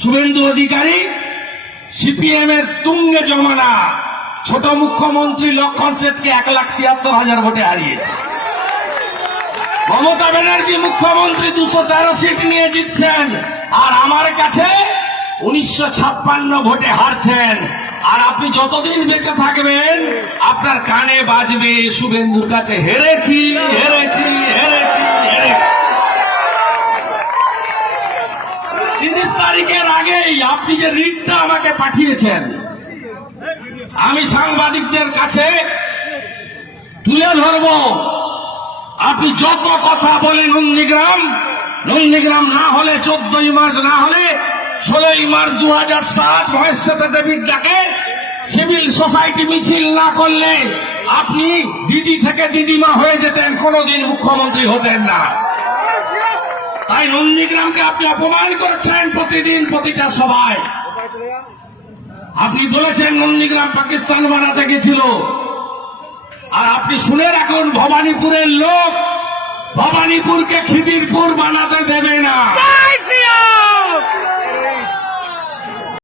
Suvendu Adhikari CPM এর তুঙ্গে জমানা ছোট মুখ্যমন্ত্রী লক্ষণ সেঠকে 1,73,000 ভোটে হারিয়েছে। মমতা ব্যানার্জি মুখ্যমন্ত্রী 213 সিট নিয়ে জিতছেন, আর আমার কাছে 1956 ভোটে হারছেন। আর আপনি যতদিন বেঁচে থাকবেন আপনার কানে বাজবে শুভেন্দুর কাছে হেরেছি হেরেছি হেরেছি হেরেছি। 30 তারিখের আগেই আপনি যে রিটটা আমাকে পাঠিয়েছেন, আমি সাংবাদিকদের কাছে তুলে ধরব। আপনি যত কথা বলেন নন্দীগ্রাম না হলে 14ই মার্চ, না হলে 16ই মার্চ 2007 মহেশ্বেতা দেবীর ডাকে সিভিল সোসাইটি মিছিল না করলে আপনি দিদি থেকে দিদিমা হয়ে যেতেন, কোনোদিন মুখ্যমন্ত্রী হতেন না। তাই নন্দীগ্রামকে আপনি অপমান করছেন প্রতিদিন প্রতিটা সভায়। আপনি বলেছেন নন্দীগ্রাম পাকিস্তান বানাতে গেছিল, আর আপনি শুনে রাখুন ভবানীপুরের লোক ভবানীপুরকে খিদিরপুর বানাতে